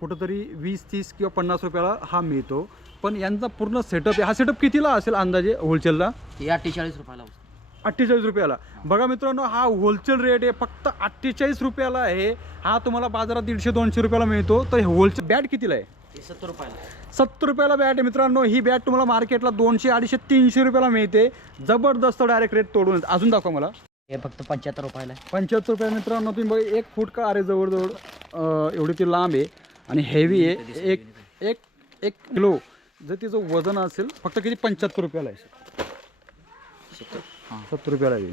कुठंतरी वीस तीस किंवा पन्नास रुपयाला हा मिळतो. पण यांचा पूर्ण सेटअप आहे हा सेटअप कितीला असेल अंदाजे होलसेलला हे अठ्ठेचाळीस रुपयाला. अठ्ठेचाळीस रुपयाला. बघा मित्रांनो हा होलसेल रेट आहे फक्त अठ्ठेचाळीस रुपयाला आहे. हा तुम्हाला बाजारात दीडशे दोनशे रुपयाला मिळतो. तर होलसेल बॅट कितीला आहे? हे सत्तर रुपयाला सत्तर रुपयाला बॅट आहे मित्रांनो. ही बॅट तुम्हाला मार्केटला दोनशे अडीचशे तीनशे रुपयाला मिळते. जबरदस्त डायरेक्ट रेट तोडून अजून दाखवा मला. हे फक्त पंच्याहत्तर रुपयाला. पंच्याहत्तर रुपये मित्रांनो तुम्ही बघा एक फूट का अरे जवळजवळ अं, एवढी ती लांब आहे. आणि हेवी आहे. एक एक एक किलो जर तिचं वजन असेल फक्त किती? पंच्याहत्तर रुपयाला आहे. सत्तर. हां. सत्तर रुपयाला आहे.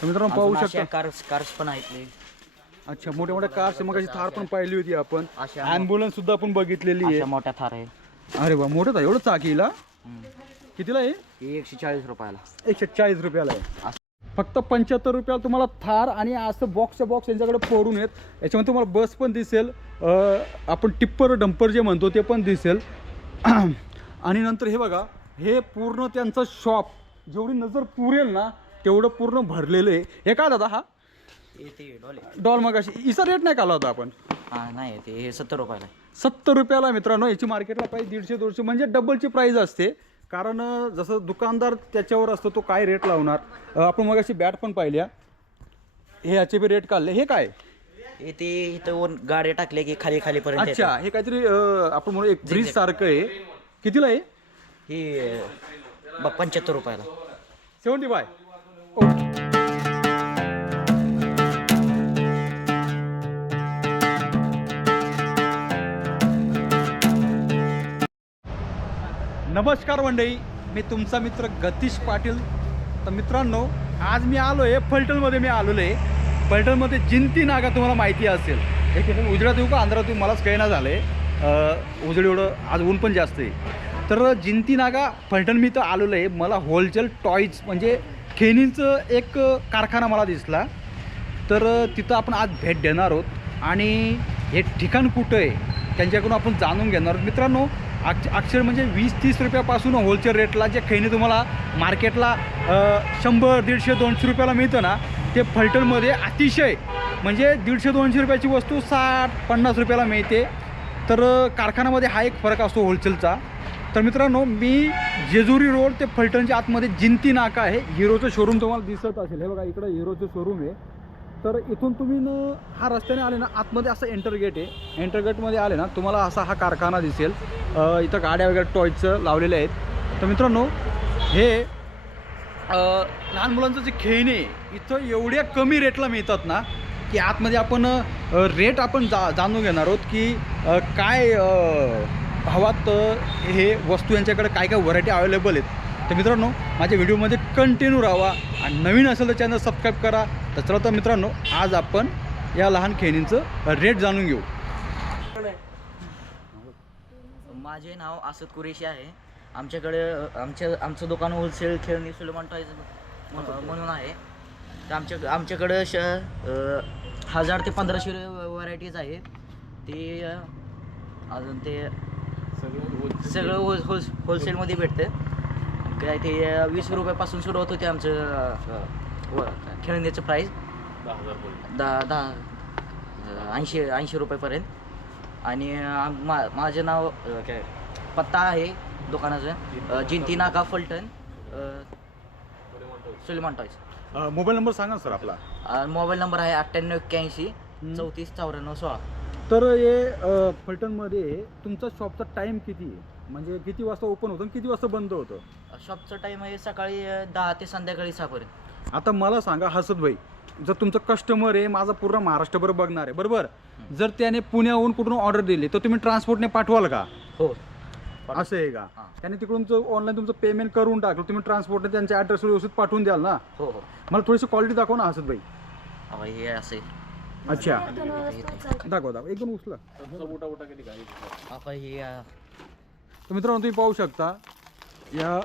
तर मित्रांनो पाहू शकता. अशा कार्स कार्स पण आहेत. अच्छा मोठ्या मोठ्या कार्स मग थार पण पाहिली होती आपण. अशा ॲम्ब्युलन्स सुद्धा आपण बघितलेली अशा आहे मोठ्या थार आहे. अरे वा मोठं आहे एवढं चाकीला. कितीला आहे? हे एकशे चाळीस रुपयाला. एकशे चाळीस रुपयाला आहे. फक्त पंच्याहत्तर रुपयाला तुम्हाला थार आणि असं बॉक्सच्या बॉक्स यांच्याकडे पोरून येत याच्यामध्ये तुम्हाला बस पण दिसेल आपण टिप्पर डंपर जे म्हणतो ते पण दिसेल. आणि नंतर हे बघा हे पूर्ण त्यांचं शॉप जेवढी नजर पुरेल ना तेवढं पूर्ण भरलेलं आहे. हे काय दादा हा? डॉले डॉल मग इसा रेट नाही काला होता आपण? हां नाही ते सत्तर रुपयाला. सत्तर रुपयाला मित्रांनो याची मार्केटला प्राईस दीडशे दोनशे म्हणजे डबलची प्राईस असते. कारण जसं दुकानदार त्याच्यावर असतो तो काय रेट लावणार? आपण मग अशी बॅट पण पाहिल्या. हे याचे बी रेट काढले. हे काय? हे ते इथं वर गाड्या टाकले की खाली खाली पर्यंत अच्छा हे काहीतरी अं, आपण म्हणू एक ब्रिज सारखं आहे. कितीला आहे? हे पंच्याहत्तर रुपयाला. Seventy bye. नमस्कार मंडळी मी तुमचा मित्र गतीश पाटील. तर मित्रांनो आज मी आलो आहे फलटणमध्ये मी आलेलो आहे फलटणमध्ये जिंती नागा तुम्हाला माहिती असेल. एक मिनिट उजड्यात येऊ का आंध्रात येऊ मलाच कळेना झालं आहे उजळी एवढं आज ऊन पण जास्त आहे. तर जिंती नागा फलटण मी तर आलेलो आहे मला होलसेल टॉईज म्हणजे खेळणीचं एक कारखाना मला दिसला. तर तिथं आपण आज भेट देणार आहोत. आणि हे ठिकाण कुठं आहे त्यांच्याकडून आपण जाणून घेणार आहोत. मित्रांनो अक्ष अक्षर म्हणजे वीस तीस रुपयापासून होलसेल रेटला जे खेळणी तुम्हाला मार्केटला शंभर दीडशे दोनशे रुपयाला मिळतं ना ते फलटणमध्ये अतिशय म्हणजे दीडशे दोनशे रुपयाची वस्तू साठ पन्नास रुपयाला मिळते. तर कारखान्यामध्ये हा एक फरक असतो होलसेलचा तर मित्रांनो मी जेजुरी रोड ते फलटणच्या आतमध्ये जिंती नाका आहे. हिरोचं शोरूम तुम्हाला दिसत असेल. हे बघा इकडं हिरोचं शोरूम आहे. तर इथून तुम्ही न हा रस्त्याने आले ना आतमध्ये असं एंटर गेट आहे. एंटर गेटमध्ये आले ना तुम्हाला असा हा कारखाना दिसेल. इथं गाड्या वगैरे टॉयचं लावलेले आहेत. तर मित्रांनो हे लहान मुलांचं जे खेळणे आहे, इथं एवढ्या कमी रेटला मिळतात ना की आतमध्ये आपण रेट आपण जा जाणून घेणार आहोत की काय भावात हे वस्तू यांच्याकडे काय काय व्हरायटी अवेलेबल आहेत. तर मित्रांनो माझ्या व्हिडिओमध्ये कंटिन्यू राहा आणि नवीन असेल तर चॅनल सबस्क्राईब करा. तर चला तर मित्रांनो आज आपण या लहान खेळणींचं रेट जाणून घेऊ. माझे नाव असद कुरेशी आहे. आमच्याकडे आमच्या आमचं दुकान होलसेल खेळणी सुलेमान टॉयज म्हणून आहे. तर आमच्या आमच्याकडं श हजार ते पंधराशे व्हरायटीज आहे. ते अजून ते सगळं होल होल होलसेलमध्ये भेटतं काय ते वीस रुपयापासून सुरुवात होते आमचं व- खेळण्याचं प्राईस दहा दहा ऐंशी ऐंशी रुपयेपर्यंत. आणि मा माझं नाव काय पत्ता आहे दुकानाचं. जिंती नाका फलटण अ, सुलेमान टॉईस अ, मोबाईल नंबर सांगा ना सर आपला. मोबाईल नंबर आहे अठ्ठ्याण्णव एक्क्याऐंशी चौतीस चौऱ्याण्णव सोळा. तर हे अ, फलटणमध्ये तुमचा शॉपचा टाईम किती? आहे म्हणजे किती वाजता ओपन होतं आणि किती वाजता बंद होतं? शॉपचा टाईम आहे सकाळी अ, दहा ते संध्याकाळी सहापर्यंत. आता मला सांगा हसत भाई जर तुमचं कस्टमर आहे माझा पूर्ण महाराष्ट्रभर बघणार आहे बरोबर? जर त्याने पुण्याहून कुठून ऑर्डर दिली तर तुम्ही ट्रान्सपोर्टने पाठवाल का? हो. असं आहे का. त्याने तिकडून ऑनलाईन तुमचं पेमेंट करून टाकलं तुम्ही ट्रान्सपोर्टने त्यांच्या ॲड्रेसवर व्यवस्थित पाठवून द्याल ना? हो हो. मला थोडीशी क्वालिटी दाखव ना हसत भाई अहो, हे असे. अच्छा. दाखवा दाखवा. एकदम उचला. हे अ, तर मित्रांनो तुम्ही पाहू शकता या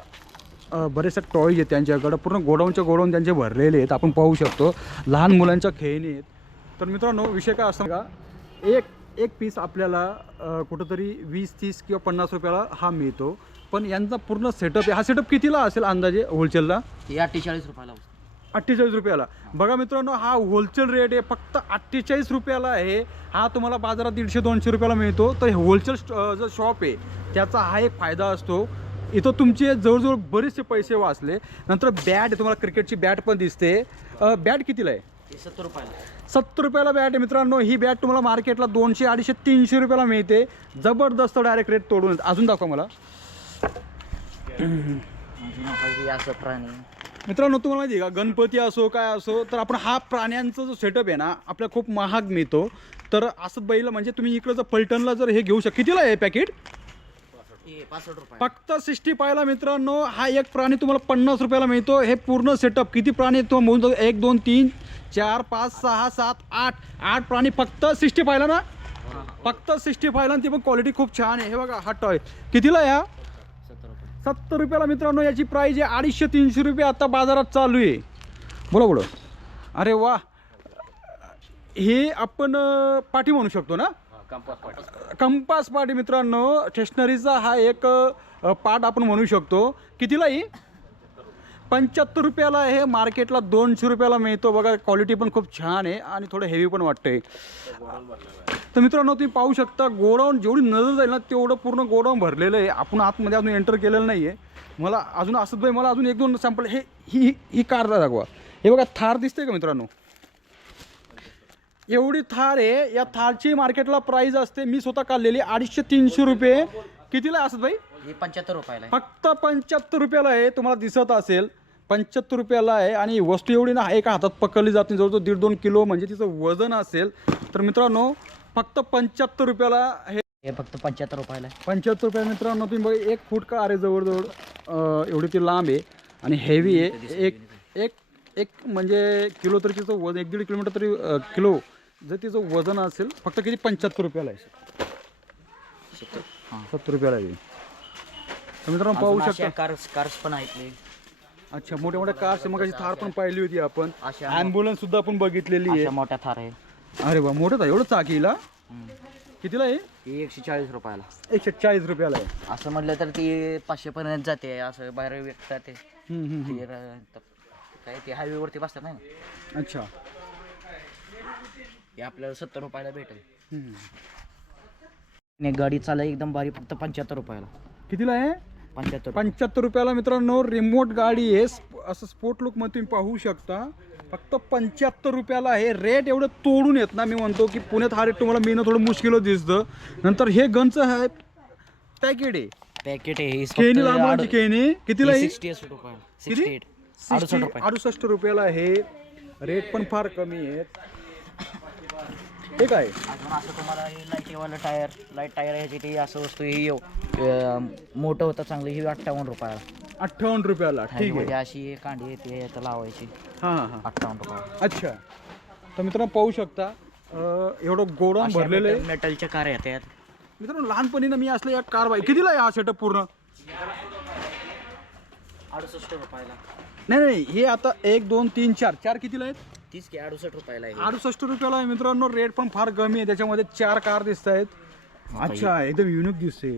बरेचसे टॉईज आहेत त्यांच्याकडं. पूर्ण गोडाऊनच्या गोडाऊन त्यांचे भरलेले आहेत. आपण पाहू शकतो. लहान मुलांच्या खेळणी आहेत. तर मित्रांनो विषय काय असतो का एक एक पीस आपल्याला कुठंतरी वीस तीस किंवा पन्नास रुपयाला हा मिळतो. पण यांचा पूर्ण सेटअप आहे. हा सेटअप कितीला असेल अंदाजे होलसेलला हे अठ्ठेचाळीस रुपयाला. अठ्ठेचाळीस रुपयाला. बघा मित्रांनो हा होलसेल रेट आहे. फक्त अठ्ठेचाळीस रुपयाला आहे. हा तुम्हाला बाजारात दीडशे दोनशे रुपयाला मिळतो. तर होलसेल जो शॉप आहे त्याचा हा एक फायदा असतो. इथं तुमचे जवळजवळ बरेचसे पैसे वाचले. नंतर बॅट तुम्हाला क्रिकेटची बॅट पण दिसते. बॅट कितीला आहे? सत्तर रुपयाला सत्तर रुपयाला बॅट आहे मित्रांनो. ही बॅट तुम्हाला मार्केटला दोनशे अडीचशे तीनशे रुपयाला मिळते. जबरदस्त डायरेक्ट रेट तोडून अजून दाखवा मला. असं प्राणी मित्रांनो तुम्हाला माहिती आहे का? गणपती असो काय असो तर आपण हा प्राण्यांचा जो सेटअप आहे ना आपल्याला खूप महाग मिळतो. तर असं बैल म्हणजे तुम्ही इकडं जर पलटणला जर हे घेऊ शकता कितीला आहे पॅकेट पासष्ट रुपये. फक्त सिक्स्टी फायला मित्रांनो हा एक प्राणी तुम्हाला पन्नास रुपयाला मिळतो. हे पूर्ण सेटअप किती प्राणी आहेत तुम्हाला म्हणून एक दोन तीन चार पाच सहा सात आठ. आठ प्राणी फक्त सिक्स्टी फायला ना? फक्त सिक्स्टी फायला आणि ती पण क्वालिटी खूप छान आहे. हे बघा हा टॉय कितीला आहे हा? सत्तर रुपये. सत्तर रुपयाला मित्रांनो याची प्राईज आहे अडीचशे तीनशे रुपये. आता बाजारात चालू आहे. बोला बोला. अरे वा. हे आपण पाठी म्हणू शकतो ना? कंपास पाटी मित्रांनो स्टेशनरीचा हा एक अ, पार्ट आपण म्हणू शकतो. कितीला ही? पंच्याहत्तर रुपयाला हे मार्केटला दोनशे रुपयाला मिळतो. बघा क्वालिटी पण खूप छान आहे आणि थोडं हेवी पण वाटतंय. तर मित्रांनो तुम्ही पाहू शकता गोडाऊन जेवढी नजर जाईल ना तेवढं पूर्ण गोडाऊन भरलेलं आहे. आपण आतमध्ये अजून एंटर केलेलं नाही आहे मला अजून असत भाई मला अजून एक दोन सॅम्पल हे ही ही कार दाखवा. हे बघा थार दिसते का मित्रांनो? एवढी थार आहे या थारची मार्केटला प्राइस असते. मी स्वतः काढलेली अडीचशे तीनशे रुपये. कितीला असत भाई? हे पंच्याहत्तर रुपयाला आहे. फक्त पंच्याहत्तर रुपयाला आहे. तुम्हाला दिसत असेल पंच्याहत्तर रुपयाला आहे. आणि वस्तू एवढी ना एका हातात पकडली जाते जवळजवळ दीड दोन किलो म्हणजे तिचं वजन असेल. तर मित्रांनो फक्त पंच्याहत्तर रुपयाला हे हे फक्त पंच्याहत्तर रुपयाला आहे. पंच्याहत्तर रुपये मित्रांनो तुम्ही बघा एक फूट का अरे जवळजवळ अं, एवढी ती लांब आहे. आणि हेवी आहे. एक एक एक म्हणजे किलो तरी तिचं वजन एक दीड किलोमीटर तरी अं, किलो जर तिचं वजन असेल फक्त किती? पंच्याहत्तर रुपयाला आहे. सत्तर. हां सत्तर रुपयाला आहे. तर मित्रांनो पाहू शकता. कार्स कार्स पण आहेत. अच्छा मोठ्या मोठ्या कार्स मग थार पण पाहिली होती आपण. अशा ॲम्ब्युलन्स सुद्धा आपण बघितलेली अशा आहे मोठ्या थार आहे. अरे वा मोठं आहे एवढं चाकीला हम्म. कितीला आहे? एकशे चाळीस रुपयाला. एकशे चाळीस रुपयाला आहे. असं म्हटलं तर ती पाचशे पर्यंत जाते. असं बाहेर व्यक्त जाते हम्म, हम्म, हम्म. ती र- त- काय ते हायवे वरती बसतात ना? अच्छा. हे आपल्याला सत्तर रुपयाला भेटेल. आणि गाडी चालू एकदम भारी फक्त पंच्याहत्तर रुपयाला. कितीला आहे? पंच्याहत्तर पंच्याहत्तर रुपयाला मित्रांनो रिमोट गाडी आहे. स्प- असं स्पोर्ट लुकमध्ये तुम्ही पाहू शकता. फक्त पंच्याहत्तर रुपयाला आहे. रेट एवढं तोडून येत ना मी म्हणतो की पुण्यात हा रेट तुम्हाला मिळणं थोडं मुश्किल दिसतं. नंतर हे गनचं आहे. पॅकेट आहे. पॅकेट आहे केनी लांबची केनी. कितीला आहे? सिक्स्टी रुपयाला सिक्स्टी एट अडुसष्ट सिक्स्टी रुपये. अडुसष्ट रुपयाला आहे. रेट पण फार कमी आहेत. हे काय? अजून असं तुम्हाला हे लाईटीवालं टायर लाइट टायर ह्याची ती असं वस्तू ही येऊ. अं, मोठं होतं चांगलं ही अठ्ठावन्न रुपयाला. अठ्ठावन्न रुपयाला ठीक म्हणजे आहे अशी कांडी येते यात लावायची. हां हां हां. अठ्ठावन्न रुपयाला. अच्छा. तर मित्रांनो पाहू शकता अं, एवढं गोडाऊन भरलेलं आहे. मेटलच्या कार येतात मित्रांनो लहानपणी ना मी असलं या कार बाई कितीला आहे हा सेटअप पूर्ण? अडुसष्ट रुपयाला. नाही नाही हे आता एक दोन तीन चार चार कितीला आहेत? तीच की अडुसष्ट रुपयाला आहे. अडुसष्ट रुपयाला आहे मित्रांनो रेट पण फार कमी आहे. त्याच्यामध्ये चार कार दिसत आहेत. अच्छा एकदम युनिक दिसते.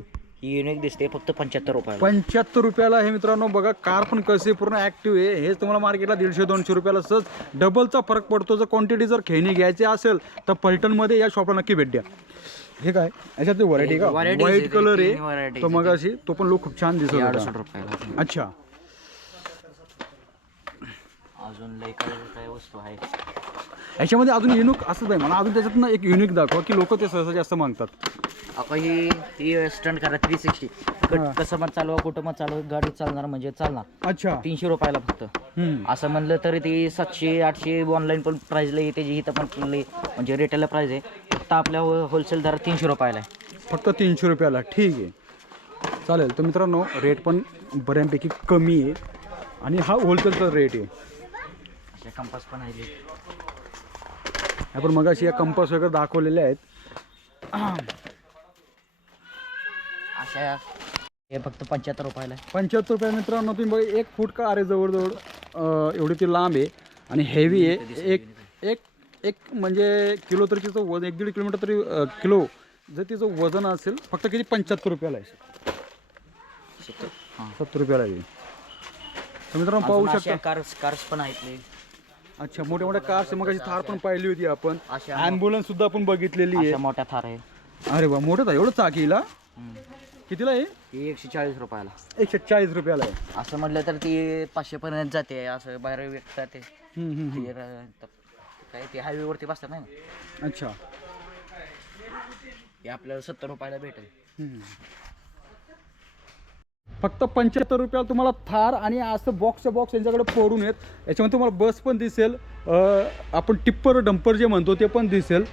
ही युनिक दिसते फक्त पंच्याहत्तर रुपयाला. पंच्याहत्तर रुपयाला हे मित्रांनो. बघा कार पण कसे पूर्ण ऍक्टिव्ह आहे. हेच तुम्हाला मार्केटला दीडशे दोनशे रुपयाला सहज डबलचा फरक पडतो. जर क्वांटिटी जर खेळणी घ्यायची असेल तर पलटणमध्ये या शॉपला नक्की भेट द्या. हे काय? याच्यात व्हरायटी का? व्हाईट कलर आहे. तो मग अशी तो पण लोक खूप छान दिसत अडुसष्ट रुपयाला. अच्छा. अजून लय काय काय वस्तू आहे. याच्यामध्ये अजून युनिक असंच आहे. मला अजून त्याच्यातनं एक युनिक दाखवा की लोक ते सहसा जास्त मागतात. ही ही स्टंट करा थ्री सिक्स्टी हा. कसं मग चालवा कुठं मग चालवा गाडी चालणार म्हणजे चालणार. अच्छा. तीनशे रुपयाला फक्त. हम्म. असं म्हणलं तरी ती सातशे आठशे ऑनलाईन पण प्राईजला येते जी इथं पण लई म्हणजे रिटेलला प्राईज आहे. फक्त आपल्या होलसेल दर तीनशे रुपयाला आहे. फक्त तीनशे रुपयाला. ठीक आहे. चालेल. तर मित्रांनो रेट पण बऱ्यापैकी कमी आहे. आणि हा होलसेलचा रेट आहे. अशा कंपास पण आहे आपण मग अशी या कंपास वगैरे दाखवलेल्या आहेत. अशा हे फक्त पंच्याहत्तर रुपयाला आहे. पंच्याहत्तर रुपये मित्रांनो तुम्ही बघा एक फूट का अरे जवळजवळ एवढी ती लांब आहे आणि हेवी आहे. एक एक एक म्हणजे किलो तरी तिचं वजन एक दीड किलोमीटर तरी किलो जर तिचं वजन असेल फक्त किती? पंच्याहत्तर रुपयाला आहे हां. सत्तर रुपयाला आहे. तर मित्रांनो पाहू शकता. कार्स कार्स पण आहेत. अच्छा मोठ्या मोठ्या कार मग थार पण पाहिली होती आपण. अशा ॲम्ब्युलन्स सुद्धा आपण बघितलेली आहे. अशा मोठ्या थार आहे अरे वा मोठं आहे एवढं चाकीला. कितीला आहे? ही एकशे चाळीस रुपयाला. एकशे चाळीस रुपयाला आहे. असं म्हटलं तर ती पाचशे पर्यंत जाते. असं बाहेर विकतात ते. हम्म, हम्म, हम्म. ते र- त- काय ते हायवे वरती बसतात नाही का? अच्छा. ते आपल्याला सत्तर रुपयाला भेटेल. हम्म. फक्त पंच्याहत्तर रुपयाला तुम्हाला थार आणि असं बॉक्सच्या बॉक्स यांच्याकडे पडून येत याच्यामध्ये तुम्हाला बस पण दिसेल आपण टिप्पर डंपर जे म्हणतो ते पण दिसेल.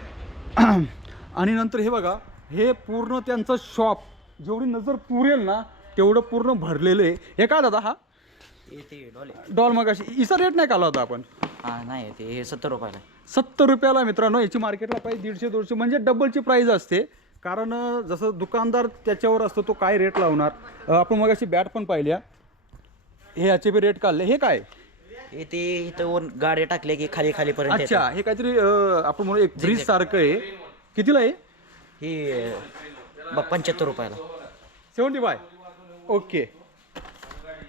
आणि नंतर हे बघा हे पूर्ण त्यांचं शॉप जेवढी नजर पुरेल ना तेवढं पूर्ण भरलेलं आहे. हे काय दादा हा? डॉले मग इसा रेट नाही काला होता आपण? हा नाही ते सत्तर रुपयाला. सत्तर रुपयाला मित्रांनो याची मार्केटला प्राईस दीडशे दोनशे म्हणजे डबलची प्राईस असते. कारण जसं दुकानदार त्याच्यावर असतो तो काय रेट लावणार? आपण मग अशी बॅट पण पाहिल्या. हे याचे बी रेट काढले. हे काय? हे ते इथं वर गाड्या टाकल्या की खाली खाली पर्यंत अच्छा हे काहीतरी अं, आपण म्हणू एक ब्रिज सारखं आहे. कितीला आहे? ही पंच्याहत्तर रुपयाला. Seventy five. ओके.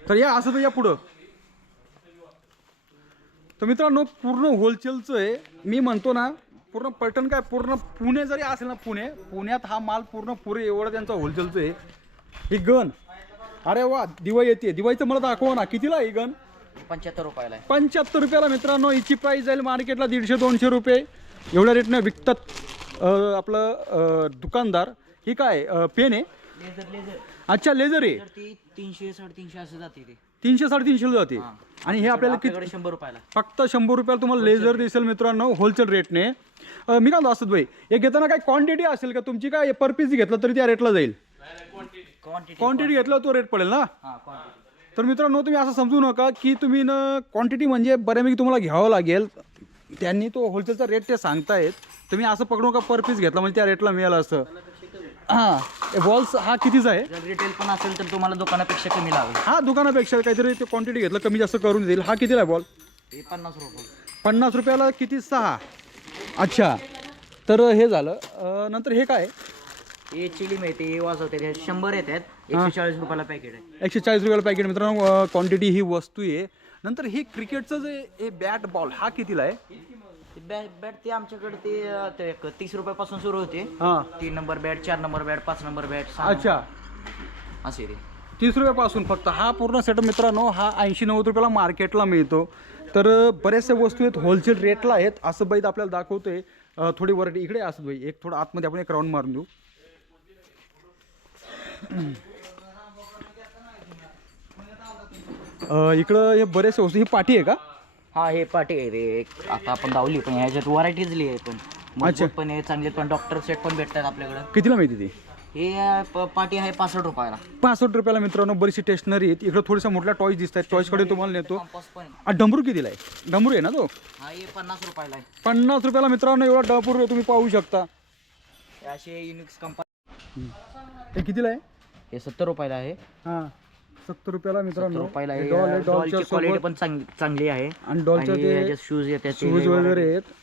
तर या असं तर या पुढं. तर मित्रांनो पूर्ण होलसेलचं आहे. मी म्हणतो ना पूर्ण पलटण काय? पूर्ण पुणे जरी असेल ना पुणे पुण्यात हा माल पूर्ण पुरे एवढं त्यांचं होलसेलचं आहे. ही गन अरे वा दिवाळी येते. दिवाळीचं मला दाखवा ना. कितीला ही गन पंच्याहत्तर रुपयाला आहे. पंच्याहत्तर रुपयाला मित्रांनो हिची प्राईस जाईल मार्केटला दीडशे दोनशे रुपये. एवढ्या रेटनं विकतात अं, आपलं अं, दुकानदार. ही काय पेन आहे? लेझर लेझर अच्छा लेझर आहे. तर ती तीनशे साडेतीनशे असं जाते ते. तीनशे साडेतीनशे जाते. हा. आणि हे आपल्याला किती आपल्याकडे शंभर रुपयाला. फक्त शंभर रुपयाला तुम्हाला लेझर दिसेल मित्रांनो होलसेल रेटने अं, मी काय म्हणतो असत भाई हे घेताना काय क्वांटिटी असेल का? तुमची काय पर पीस घेतलं तरी त्या रेटला जाईल. क्वांटिटी क्वांटिटी घेतलं तो रेट पडेल ना? हा क्वांटिटी तर मित्रांनो तुम्ही असं समजू नका की तुम्ही न क्वांटिटी म्हणजे बऱ्यापैकी तुम्हाला घ्यावं लागेल. त्यांनी तो होलसेलचा रेट ते सांगतायत. तुम्ही असं पकडू का पर पीस घेतला म्हणजे त्या रेटला मिळालं असं. हां. बॉल्स हा कितीचा आहे? जर रिटेल पण असेल तर तुम्हाला दुकानापेक्षा कमी लावेल हा दुकानापेक्षा काहीतरी ते क्वांटिटी घेतलं कमी जास्त करून देईल. हा कितीला आहे बॉल हे पन्नास रुपये. पन्नास रुपयाला किती? सहा. अच्छा. तर हे झालं. अं, नंतर हे काय? हे चिली मिळते हे वाजवते हे शंभर येतात एकशे चाळीस रुपयाला पॅकेट आहे. एकशे चाळीस रुपयाला पॅकेट मित्रांनो क्वांटिटी ही वस्तू आहे. नंतर हे क्रिकेटचं जे हे बॅट बॉल हा कितीला आहे? ते बॅट बॅट ते आमच्याकडे ते अं, ते एक तीस रुपयापासून सुरू होते. हां. तीन नंबर बॅट चार नंबर बॅट पाच नंबर बॅट सहा अच्छा. नंबर. असे ते. तीस रुपयापासून फक्त. हा पूर्ण सेटअप मित्रांनो हा ऐंशी नव्वद रुपयाला मार्केटला मिळतो. तर अं, बऱ्याचशा वस्तू आहेत होलसेल रेटला आहेत असं बाईत आपल्याला दाखवतोय. अं, थोडी वरायटी इकडे असत बाई एक थोडं आतमध्ये आपण एक राऊंड मारून देऊ. अं, इकडं हे बरेचसे वस्तू. ही पाठी आहे का? हा हे पाटी आहे रे. एक आता आपण लावली पण ह्याच्यात व्हरायटीज लिहि पण. मजबूत पण आहे चांगले पण. डॉक्टर सेट पण भेटतात आपल्याकडे. कितीला मिळते ती? हे प- पाटी आहे पासष्ट रुपयाला. पासष्ट रुपयाला मित्रांनो बरीचशी स्टेशनरी आहेत. इकडं थोड्याशा मोठ्या टॉयज दिसत आहेत टॉयजकडे तुम्हाला नेतो. कंपास पण आहे. आ, डमरू कितीला आहे? डमरू आहे ना तो? हा हे पन्नास रुपयाला आहे. पन्नास रुपयाला मित्रांनो एवढा डमरू तुम्ही पाहू शकता. हे असे युनिक्स कंपनी हे कितीला आहे? हे सत्तर रुपयाला आहे. हां. सत्तर रुपयाला मित्रांनो. रुपयाला हे आहे. डॉलची क्वालिटी सोबत पण चांगली चांगली आहे. आणि डॉलच्या आणि ते ह्याच्यात शूज येतात ते शूज वगैरे आहेत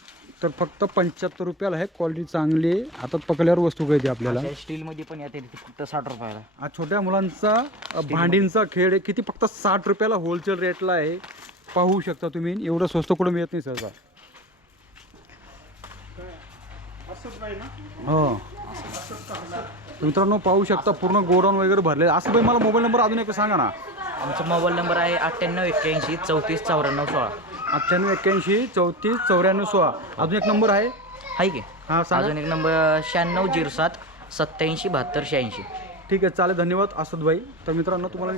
तर फक्त पंच्याहत्तर रुपयाला आहे. क्वालिटी चांगली आहे. हातात पकडल्यावर वस्तू कळते आपल्याला. अशा स्टीलमध्ये पण येते ते फक्त साठ रुपयाला. हा छोट्या मुलांचा अ, भांडींचा खेळ आहे. किती फक्त साठ रुपयाला होलसेल रेटला आहे. पाहू शकता तुम्ही. एवढं स्वस्त कुठं मिळत नाही सहसा. हो. मित्रांनो पाहू शकता पूर्ण गोडाऊन वगैरे भरले असं बाई मला मोबाईल नंबर अजून एक सांगा ना. आमचा मोबाईल नंबर आहे अठ्ठ्याण्णव एक्क्याऐंशी चौतीस चौऱ्याण्णव सोळा. अठ्ठ्याण्णव एक्क्याऐंशी चौतीस चौऱ्याण्णव सोळा. अजून एक नंबर आहे? आहे की? हा सांगा. अजून एक नंबर शहाण्णव झिरो सात सत्याऐंशी बहात्तर शहाऐंशी. ठीक आहे चालेल धन्यवाद असद भाई तर मित्रांनो तुम्हाला